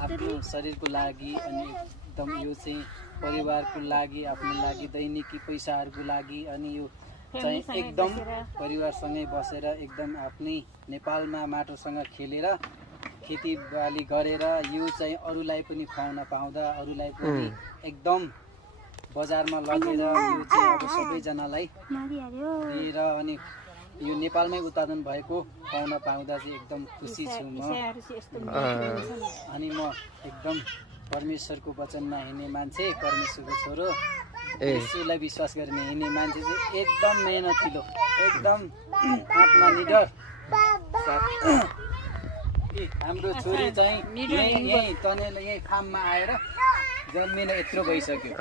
आफ्नो शरीरको लागि अनि एकदम यो चाहिँ परिवारको लागि आफ्नो लागि दैनिकी पैसाहरूको लागि अनि यो चाहिँ एकदम परिवारसँगै बसेर एकदम आफ्नै नेपालमा माटोसँग खेलेर खेतीबाली गरेर यो चाहिँ अरूलाई पनि खुवाउन पाउँदा अरूलाई पनि एकदम बजारमा लगेर यो चाहिँ अब सबैजनालाई दिएर अनि यो नेपालमै उत्पादन भएको खुवाउन पाउँदा चाहिँ एकदम खुसी छु म। अनि म एकदम परमेश्वरको वचनमा हिँड्ने मान्छे, परमेश्वरको छोरो, यसुलाई विश्वास गर्ने हिँड्ने मान्छे चाहिँ एकदम मेहनतिलो, एकदम आत्मा निडर। हाम्रो छोरी चाहिँ यही तनेल यही फार्ममा आएर जन्मिन यत्रो भइसक्यो।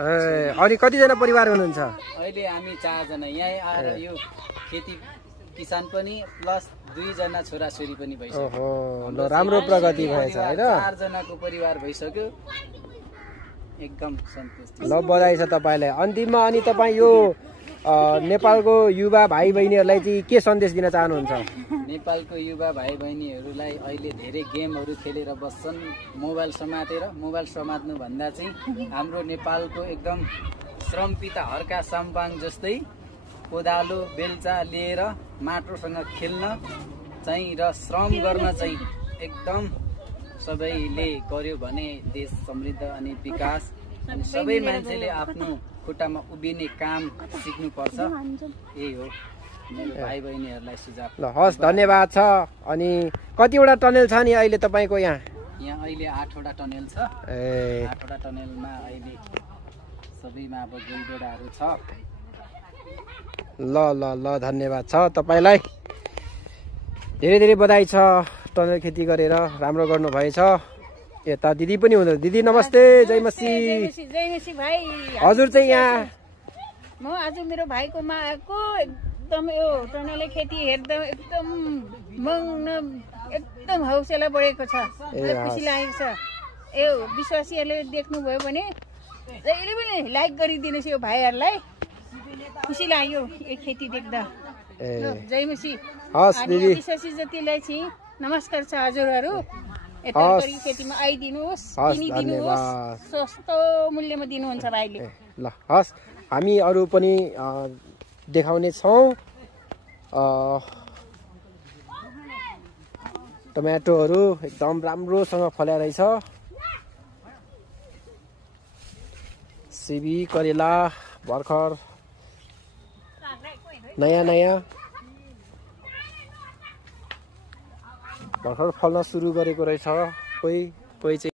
अनि कतिजना परिवार हुनुहुन्छ? अहिले हामी 4 जना यही आएर यो खेती किसान पनि प्लस 2 जना छोराछोरी पनि भइसक्यो। राम्रो प्रगति भएछ हैन? 4 जनाको परिवार भइसक्यो। एकदम सन्तुष्ट। ल बधाई छ तपाईलाई। अन्तिममा अनि तपाई यो नेपालको युवा भाइ बहिनीहरूलाई चाहिँ के सन्देश दिन चाहनुहुन्छ? नेपालको युवा भाइ बहिनीहरूलाई अहिले धेरै गेमहरू खेलेर बस्छन्, मोबाइल समात्नु भन्दा चाहिँ हाम्रो नेपालको एकदम श्रम पिता हर्का साम्पाङ जस्तै कोदालो बेल्चा लिएर माटोसँग खेल्न चाहिँ र श्रम गर्न चाहिँ एकदम सबैले गर्यो भने देश समृद्ध अनि विकास अनि सबै मान्छेले आफ्नो खुट्टामा उभिने काम सिक्नुपर्छ। यही हो मेरो भाइ बहिनीहरूलाई सुझाव। ल हस्, धन्यवाद छ। अनि कतिवटा टनेल छ नि अहिले तपाईको यहाँ? यहाँ अहिले 8 वटा टनेल छ। 8 वटा टनेलमा अहिले सबैमा अब गुलबेडाहरू छ। ल ल ल धन्यवाद छ तपाईलाई। धेरै धेरै बधाई छ टनेल खेती गरेर राम्रो गर्नु भएछ। यता दिदी पनि हुनुहुन्छ। दिदी नमस्ते, जय मसी। जय मसी भाइ। हजुर चाहिँ यहाँ म आज मेरो भाइकोमा आएको, एकदम यो टनेल खेती हेर्दा एकदम मन एकदम हौसला बढेको छ, खुसी लागेको छ। यो विश्वासीहरूले देख्नुभयो भने जहिले पनि लाइक गरिदिनुहोस् यो भाइहरूलाई, खुसी लाग्यो यो खेती देख्दा। जय मसी। हस् दिदी। विश्वासी जतिलाई चाहिँ नमस्कार छ हजुरहरू। यतापरि खेतीमा आइदिनुहोस्, किनिदिनुहोस्, सस्तो मूल्यमा दिनुहुन्छ भाइले। ल हस्, हामी अरू पनि देखाउने छौँ। टमाटोहरू एकदम राम्रोसँग फल्या रहेछ। सिबी करेला भर्खर नयाँ भर्खर फल्न सुरु गरेको रहेछ। कोही चाहिँ